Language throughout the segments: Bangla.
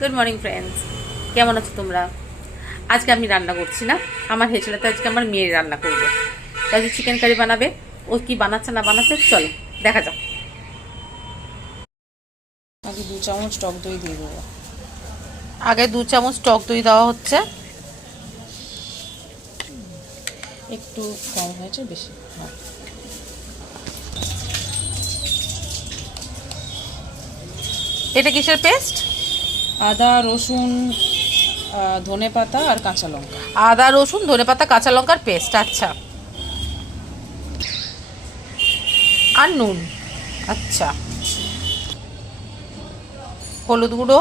গুড মর্নিং ফ্রেন্ডস, কেমন আছো তোমরা? আজকে আমি রান্না করছি না, আমার হেঁচড়া তো আজকে আমার মেয়ের রান্না করবে। আজকে চিকেন কারি বানাবে। ও কি বানাচ্ছে না বানাচ্ছে চলো দেখা যাক। আগে 2 চামচ টক দই দিয়ে দেবো। আগে 2 চামচ টক দই দেওয়া হচ্ছে। একটু কম হয়েছে, বেশি হ্যাঁ। এটা কিসের পেস্ট? আদা, রসুন, ধনে পাতা আর কাঁচা লঙ্কা। আদা, রসুন, ধনেপাতা, কাঁচা লঙ্কার পেস্ট। আচ্ছা, আর নুন। আচ্ছা, হলুদ গুঁড়ো,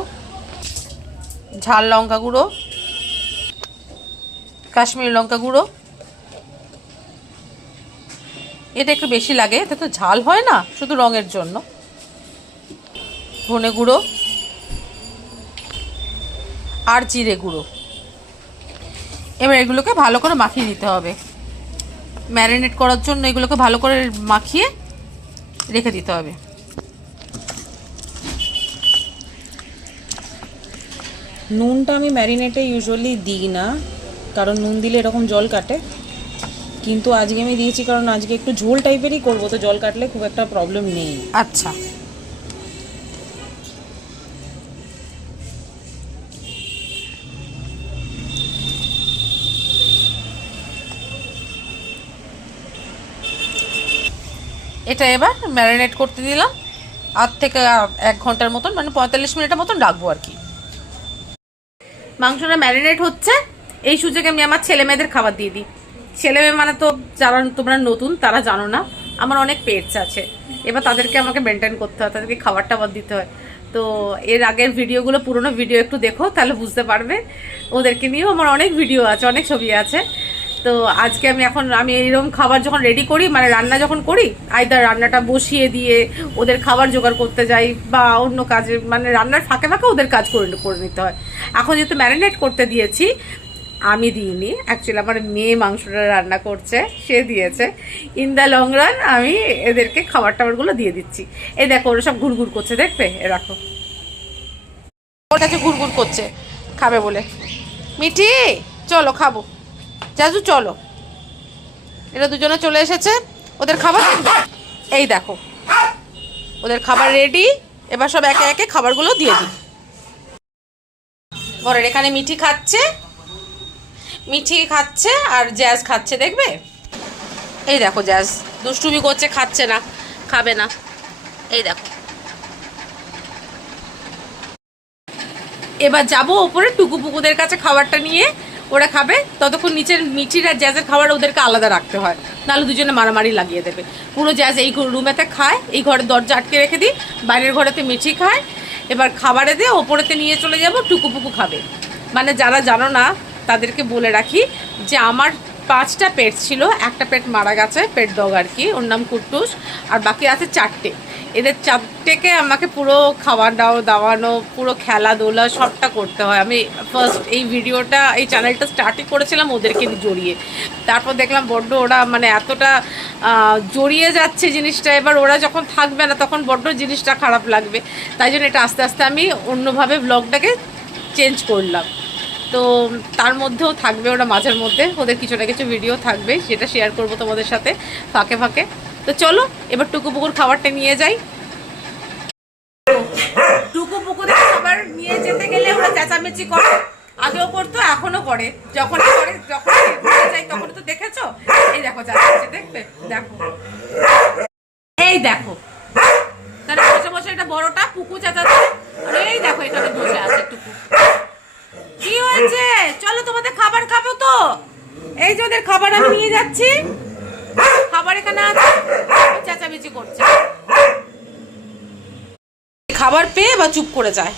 ঝাল লঙ্কা গুঁড়ো, কাশ্মীরি লঙ্কা গুঁড়ো। এটা একটু বেশি লাগে, এতে তো ঝাল হয় না, শুধু রঙের জন্য। ধনে গুঁড়ো আর জিরে গুঁড়ো। এবার এগুলোকে ভালো করে মাখিয়ে দিতে হবে। ম্যারিনেট করার জন্য এগুলোকে ভালো করে মাখিয়ে রেখে দিতে হবে। নুনটা আমি ম্যারিনেটে ইউজুয়ালি দিই না, কারণ নুন দিলে এরকম জল কাটে। কিন্তু আজকে আমি দিয়েছি কারণ আজকে একটু ঝোল টাইপেরই করবো, তো জল কাটলে খুব একটা প্রবলেম নেই। আচ্ছা, এটা এবার ম্যারিনেট করতে দিলাম। আধ থেকে 1 ঘন্টার মতন, মানে 45 মিনিটের মতন রাখবো আর কি। মাংসটা ম্যারিনেট হচ্ছে। এই সুযোগে আমি আমার ছেলে মেয়েদের খাবার দিয়ে দিই। ছেলে মেয়ে মানে তো যারা তোমরা নতুন তারা জানো না, আমার অনেক পেটস আছে। এবার তাদেরকে আমাকে মেনটেন করতে হয়, তাদেরকে খাবার টাবার দিতে হয়। তো এর আগের ভিডিওগুলো, পুরোনো ভিডিও একটু দেখো, তাহলে বুঝতে পারবে। ওদেরকে নিয়েও আমার অনেক ভিডিও আছে, অনেক ছবি আছে। তো আজকে আমি এইরকম খাবার যখন রেডি করি, মানে রান্না যখন করি, আইদার রান্নাটা বসিয়ে দিয়ে ওদের খাবার জোগাড় করতে যাই, বা অন্য কাজে, মানে রান্নার ফাঁকে ফাঁকে ওদের কাজ করে নিতে হয়। এখন যেহেতু ম্যারিনেট করতে দিয়েছি, আমি দিইনি, অ্যাকচুয়ালি আমার মেয়ে মাংসটা রান্না করছে, সে দিয়েছে। ইন দ্য লং রান আমি এদেরকে খাবার টাবারগুলো দিয়ে দিচ্ছি। এই দেখো ওরা সব ঘুরঘুর করছে, দেখবে? এ রাখো, ওর কাছে ঘুরঘুর করছে খাবে বলে। মিঠি চলো খাবো, জাজু চলো। এরা দুজনে চলে এসেছে, ওদের খাবার দেখবে। এই দেখো ওদের খাবার রেডি। এবার সব একে একে খাবারগুলো দিয়ে দিই। ঘরের এখানে মিঠি খাচ্ছে আর জ্যাজ খাচ্ছে, দেখবে? এই দেখো জ্যাজ দুষ্টুমি করছে, খাচ্ছে না, খাবে না। এই দেখো, এবার যাবো ওপরে টুকু পুকুদের কাছে খাবারটা নিয়ে, ওরা খাবে। ততক্ষণ নিচের মিঠির আর জ্যাজের খাবার ওদেরকে আলাদা রাখতে হয়, নাহলে দুজনে মারামারি লাগিয়ে দেবে। পুরো জ্যাজ এই রুমেতে খায়, এই ঘরের দরজা আটকে রেখে দিই, বাইরের ঘরেতে মিঠি খায়। এবার খাবারে দিয়ে ওপরেতে নিয়ে চলে যাব, টুকু পুকু খাবে। মানে যারা জানো না তাদেরকে বলে রাখি যে আমার 5টা পেট ছিল, একটা পেট মারা গেছে, পেট ডগ আর কি, ওর নাম কুট্টুস। আর বাকি আছে 4টে। এদের 4টেকে আমাকে পুরো খাবার দাওয়ানো, পুরো খেলাধুলা সবটা করতে হয়। আমি ফার্স্ট এই ভিডিওটা, এই চ্যানেলটা স্টার্টই করেছিলাম ওদেরকে জড়িয়ে। তারপর দেখলাম বড্ড ওরা মানে এতটা জড়িয়ে যাচ্ছে জিনিসটা, এবার ওরা যখন থাকবে না তখন বড্ড জিনিসটা খারাপ লাগবে। তাই জন্য এটা আস্তে আস্তে আমি অন্যভাবে ব্লগটাকে চেঞ্জ করলাম। তো তার মধ্যেও থাকবে ওরা, মাঝের মধ্যে ওদের কিছু না কিছু ভিডিও থাকবে, সেটা শেয়ার করবো তোমাদের সাথে ফাঁকে ফাঁকে। তো চলো এবার টুকু পুকুর খাবারটা নিয়ে যাই। টুকু পুকুরে খাবার নিয়ে যেতে গেলে ওরা চেঁচামেচি করে, আগেও করতো এখনো করে, যখন যাই তখন তো দেখেছো। এই দেখো চেঁচামেচি, দেখবে? দেখো, এই দেখো, তাহলে বসে বসে এটা বড়টা পুকু চেঁচাচ্ছে, আর এই দেখো এখানে বসে আছে টুকু। কি হয়েছে? চলো তোমাদের খাবার খাবো তো। এই যে ওদের খাবার আমি নিয়ে যাচ্ছি, খাবার এখানে আছে, চেঁচামেচি করছে। খাবার পেয়ে বা চুপ করে যায়।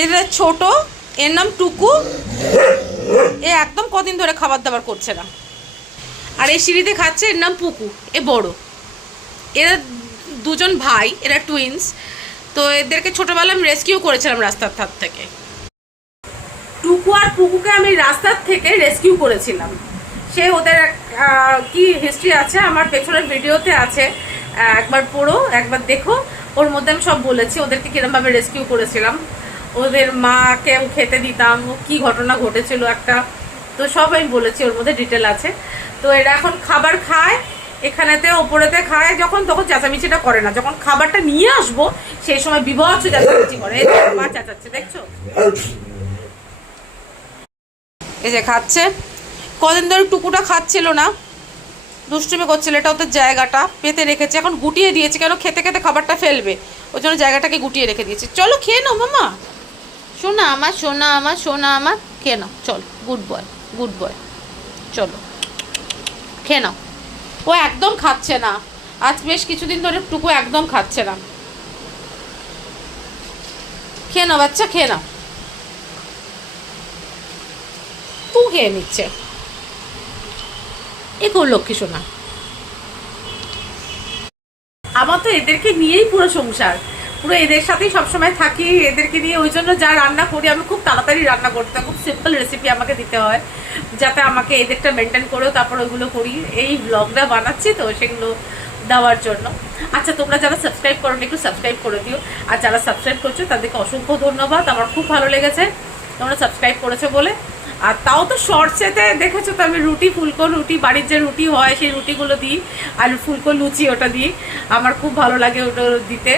এর ছোট, এর নাম টুকু, এ একদম কদিন ধরে খাবার দাবার করছে না। আর এই সিঁড়িতে খাচ্ছে, এর নাম পুকু, এ বড়। এরা দুজন ভাই, এরা টুইন্স। তো এদেরকে ছোটবেলায় আমি রেস্কিউ করেছিলাম রাস্তার ধার থেকে। টুকু আর পুকুকে আমি রাস্তার থেকে রেস্কিউ করেছিলাম। সে ওদের কি হিস্ট্রি আছে আমার পেছনের ভিডিওতে আছে, একবার পড়ো, একবার দেখো। ওর মধ্যে আমি সব বলেছি ওদেরকে কিরমভাবে রেস্কিউ করেছিলাম। ওদের মাকেও খেতে দিতাম, কি ঘটনা ঘটেছিল একটা, তো সব আমি বলেছি, ওর মধ্যে ডিটেল আছে। তো এরা এখন খাবার খায় এখানেতে, ওপরেতে খায়, যখন তখন চেঁচামেচিটা করে না, যখন খাবারটা নিয়ে আসবো সেই সময় বিভৎস চেঁচামেচি করে। মা চেঁচাচ্ছে, দেখছো? এই যে খাচ্ছে, কদিন ধরে টুকুটা খাচ্ছিল না, দুষ্টুমি করছিল, এটা ওদের জায়গাটা পেতে রেখেছে, এখন গুটিয়ে দিয়েছে, কেন খেতে খেতে খাবারটা ফেলবে, ওই জন্য জায়গাটাকে গুটিয়ে রেখে দিয়েছে। চলো খেয়ে নাও মামা, সোনা আমার, সোনা আমার, সোনা আমার, খেয়ে নাও, চল, গুড বয়, গুড বয়, চলো খেয়ে নাও। ও একদম খাচ্ছে না, আজ বেশ কিছুদিন ধরে টুকু একদম খাচ্ছে না। খেয়ে নাও বাচ্চা, খেয়ে নাও, তুই খেয়ে নিচ্ছে, এ কোন লক্ষ্মী সোনা। আমার তো এদেরকে নিয়েই পুরো সংসার, পুরো এদের সাথেই সবসময় থাকি, এদেরকে নিয়ে, ওই জন্য যা রান্না করি আমি খুব তাড়াতাড়ি রান্না করতে, খুব সিম্পল রেসিপি আমাকে দিতে হয়, যাতে আমাকে এদেরটা মেনটেন করেও তারপর ওইগুলো করি। এই ব্লগটা বানাচ্ছি তো সেগুলো দেওয়ার জন্য। আচ্ছা, তোমরা যারা সাবস্ক্রাইব করো একটু সাবস্ক্রাইব করে দিও, আর যারা সাবস্ক্রাইব করছো তাদেরকে অসংখ্য ধন্যবাদ, আমার খুব ভালো লেগেছে তোমরা সাবস্ক্রাইব করেছো বলে। আর তাও তো শর্টসেতে দেখেছো তো আমি রুটি, ফুলকো রুটি, বাড়ির যে রুটি হয় সেই রুটিগুলো দিই, আর ফুলকো লুচি ওটা দিই, আমার খুব ভালো লাগে ওটা দিতে।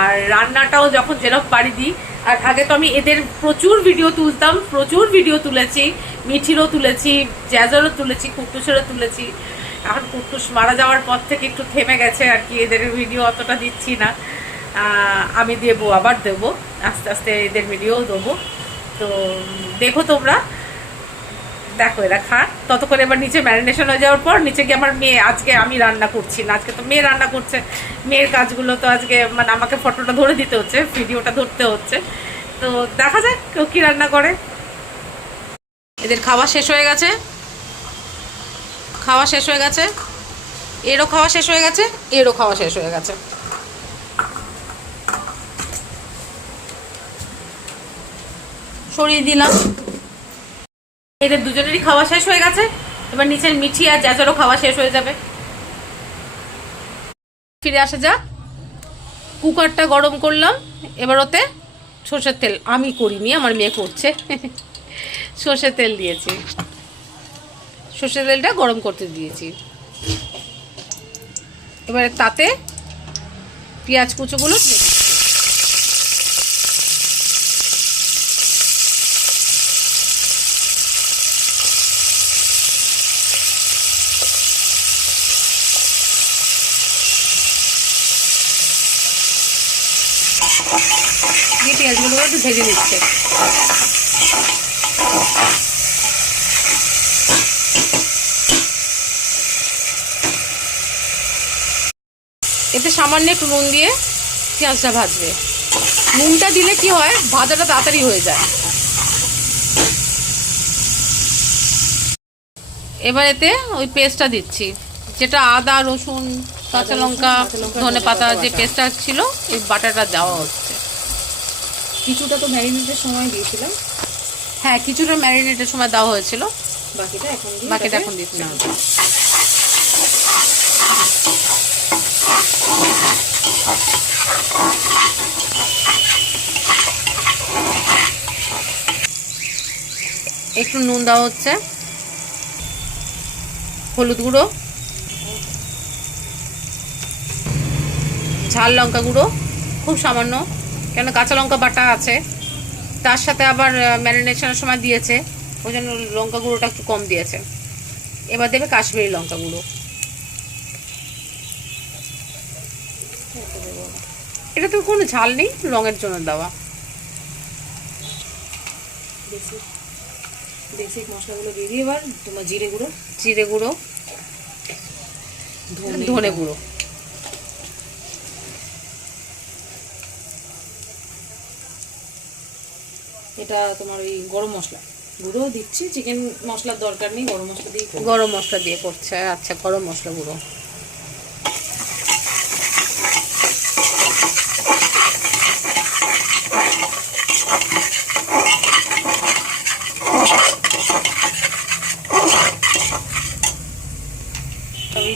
আর রান্নাটাও যখন যেরকম পারি দিই। আর আগে তো আমি এদের প্রচুর ভিডিও তুলতাম, প্রচুর ভিডিও তুলেছি, মিঠিরও তুলেছি, জ্যাজরও তুলেছি, কুট্টুসেরও তুলেছি। এখন কুট্টুস মারা যাওয়ার পর থেকে একটু থেমে গেছে আর কি, এদের ভিডিও অতটা দিচ্ছি না। আমি দেবো, আবার দেবো, আস্তে আস্তে এদের ভিডিওও দেবো। তো দেখো তোমরা, দেখো এরা খা, ততক্ষণ এবার নিচে ম্যারিনেশন হয়ে যাওয়ার পর নিচে গিয়ে আমার মেয়ে, আজকে আমি রান্না করছি না, আজকে তো মেয়ে রান্না করছে, মেয়ের কাজগুলো তো আজকে মানে আমাকে ফটোটা ধরে দিতে হচ্ছে, ভিডিওটা ধরতে হচ্ছে। তো দেখা যাক কেউ কী রান্না করে। এদের খাওয়া শেষ হয়ে গেছে, খাওয়া শেষ হয়ে গেছে, এরও খাওয়া শেষ হয়ে গেছে, এরও খাওয়া শেষ হয়ে গেছে। সরিয়ে দিলাম, এদের দুজনেরই খাওয়া শেষ হয়ে গেছে, এবার নিচের মিঠি আর জ্যাজরও খাওয়া শেষ হয়ে যাবে। ফিরে আসা যাক, কুকারটা গরম করলাম, এবার ওতে সর্ষের তেল, আমি করিনি আমার মেয়ে করছে, সর্ষের তেল দিয়েছি, সর্ষের তেলটা গরম করতে দিয়েছি। এবারে তাতে পেঁয়াজ কুচোগুলো দিয়ে পেঁয়াজগুলো একটু ভেজে নিচ্ছে। এতে সামান্য একটু নুন দিয়ে পেঁয়াজটা ভাজবে, নুনটা দিলে কি হয় ভাজাটা তাড়াতাড়ি হয়ে যায়। এবার এতে ওই পেস্টটা দিচ্ছি, যেটা আদা রসুন কাঁচা লঙ্কা ধনে পাতা যে পেস্টটা ছিল, এই বাটাটা দেওয়া হচ্ছে। কিছুটা তো ম্যারিনেটের সময় দিয়েছিলাম, হ্যাঁ কিছুটা ম্যারিনেটের সময় দেওয়া হয়েছিল, বাকিটা এখন দিচ্ছি। একটু নুন দেওয়া হচ্ছে, হলুদ গুঁড়ো, ঝাল লঙ্কা গুঁড়ো খুব সামান্য, কেন কাঁচা লঙ্কা বাটা আছে, তার সাথে আবার ম্যারিনেশনের সময় দিয়েছে, ওই জন্য লঙ্কা গুঁড়োটা একটু কম দিয়েছে। এবার দেবে কাশ্মীরি লঙ্কা গুঁড়ো, এটা তো কোনো ঝাল নেই, রঙের জন্য দেওয়া। বেসিক মশলাগুলো দিয়ে দিই। এবার তোমার জিরে গুঁড়ো, ধনে গুঁড়ো, এটা তোমার ওই গরম মশলা গুঁড়ো দিচ্ছি, চিকেন মশলার দরকার নেই, গরম মশলা দিয়ে করছে। আচ্ছা, গরম মশলা গুঁড়ো।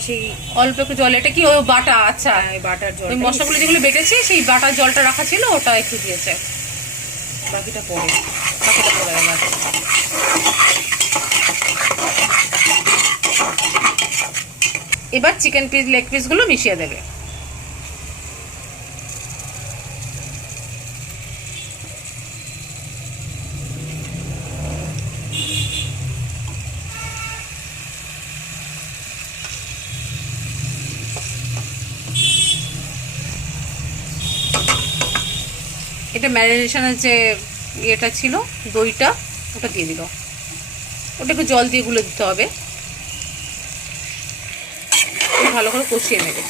সেই অল্প একটু জল, এটা কি ওই বাটা? আচ্ছা, বাটার জল, ওই মশলাগুলো যেগুলো বেটেছে সেই বাটার জলটা রাখা ছিল, ওটা একটু দিয়েছে। বাকিটা পরে যাবে। এবার চিকেন পিস লেগ পিসগুলো মিশিয়ে দেবে। এটা ম্যারিনেশনের যে ইয়েটা ছিল, দইটা, ওটা দিয়ে দিল। ওটা একটু জল দিয়ে গুলে দিতে হবে, ভালো করে কষিয়ে নেবে।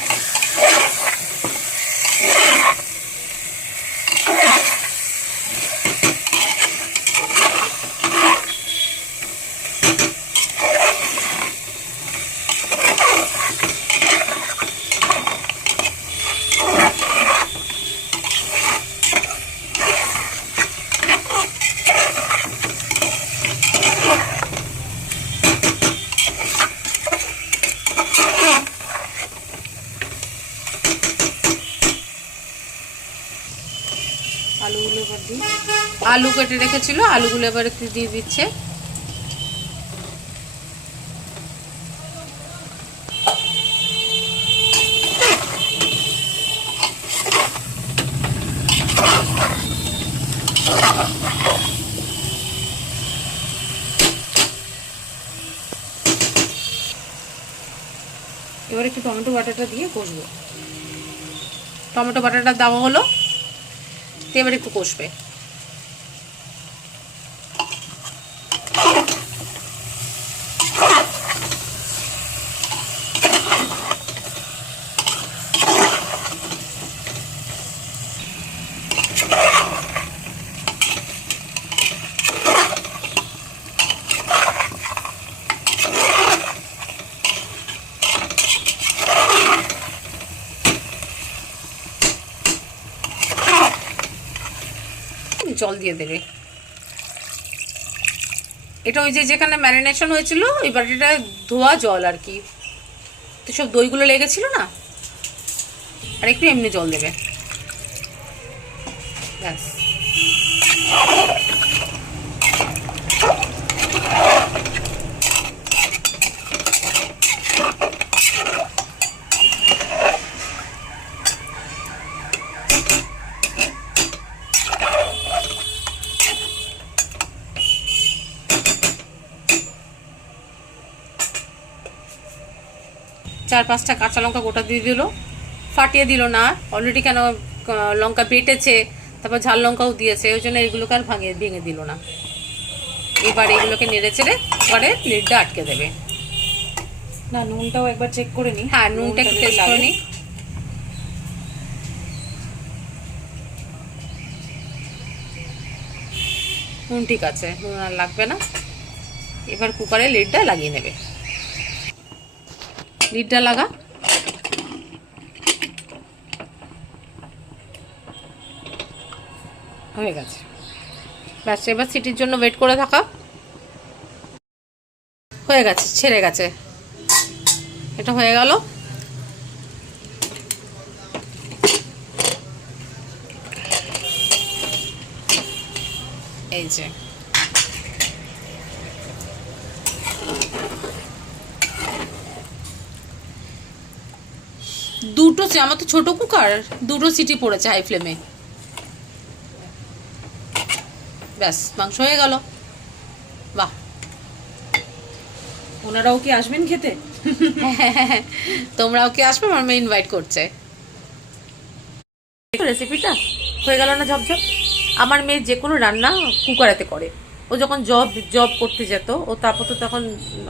আলুগুলো এবার দিই। আলু কেটে রেখেছিল, আলুগুলো এবার একটু দিয়ে দিচ্ছে। এবার একটু টমেটো বাটাটা দিয়ে কষবো। টমেটো বাটাটা দেওয়া হলো, তো এবার একটু কষবে। জল দিয়ে দেবে। এটা ওই যে যেখানে ম্যারিনেশন হয়েছিল ওই বাটিটা ধোয়া জল আর কি, তো সব দইগুলো লেগেছিল না, আর একটু এমনি জল দেবে, ব্যাস। 4-5টা কাঁচা লঙ্কা গোটা দিয়ে দিল, ফাটিয়ে দিল না, অলরেডি কেন লঙ্কা বেটেছে, তারপর ঝাল লঙ্কাও দিয়েছে, ওই জন্য এগুলোকে আর ভেঙে দিল না। এবার এগুলোকে নেড়ে চেড়ে পরে লিডটা আটকে দেবে। না, নুনটাও একবার চেক করে নিই। হ্যাঁ, নুনটা একটু টেস্ট করে নিই। নুন ঠিক আছে, নুন আর লাগবে না। এবার কুকারে লিডটা লাগিয়ে নেবে। লিডটা লাগা। হয়ে গেছে, ব্যাস। এবার সিটির জন্য ওয়েট করে থাকা। হয়ে গেছে, ছেড়ে গেছে, এটা হয়ে গেল। এই যে দুটো, আমার তো ছোট কুকার, দুটো সিটি পড়েছে হাই ফ্লেমে, ব্যাস মাংস হয়ে গেল। বাহ, ওনারাও কি আসবেন খেতে? তোমরাও কি আসবে? আমার মেয়ে ইনভাইট করছে। রেসিপিটা হয়ে গেল না ঝপঝপ। আমার মেয়ে যে কোনো রান্না কুকারেতে করে। ও যখন জব করতে যেত, ও তারপর তো তখন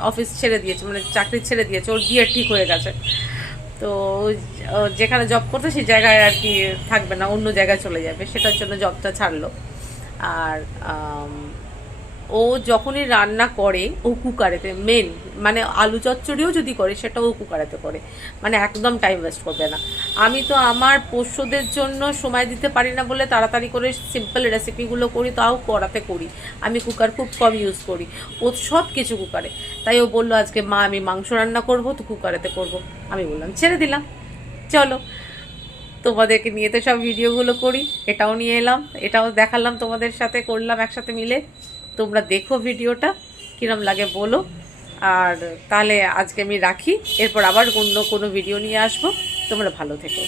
অফিস ছেড়ে দিয়েছে, মানে চাকরি ছেড়ে দিয়েছে, ওর বিয়ে ঠিক হয়ে গেছে। তো যেখানে জব করতে সেই জায়গায় আর কি থাকবে না, অন্য জায়গায় চলে যাবে, সেটার জন্য জবটা ছাড়লো। আর ও যখনই রান্না করে ও কুকারেতে, মেন মানে আলু চচ্চড়িও যদি করে সেটা ও কুকারেতে করে, মানে একদম টাইম ওয়েস্ট করবে না। আমি তো আমার পোষ্যদের জন্য সময় দিতে পারি না বলে তাড়াতাড়ি করে সিম্পল রেসিপিগুলো করি, তাও কড়াতে করি। আমি কুকার খুব কম ইউজ করি, ও সব কিছু কুকারে। তাই ও বললো আজকে মা আমি মাংস রান্না করবো, তো কুকারেতে করবো। আমি বললাম ছেড়ে দিলাম, চলো। তোমাদেরকে নিয়ে তো সব ভিডিওগুলো করি, এটাও নিয়ে এলাম, এটাও দেখালাম তোমাদের সাথে, করলাম একসাথে মিলে। তোমরা দেখো ভিডিওটা, কিরম লাগে বলো। আর তাহলে আজকে আমি রাখি, এরপর আবার অন্য কোনো ভিডিও নিয়ে আসবো। তোমরা ভালো থেকো।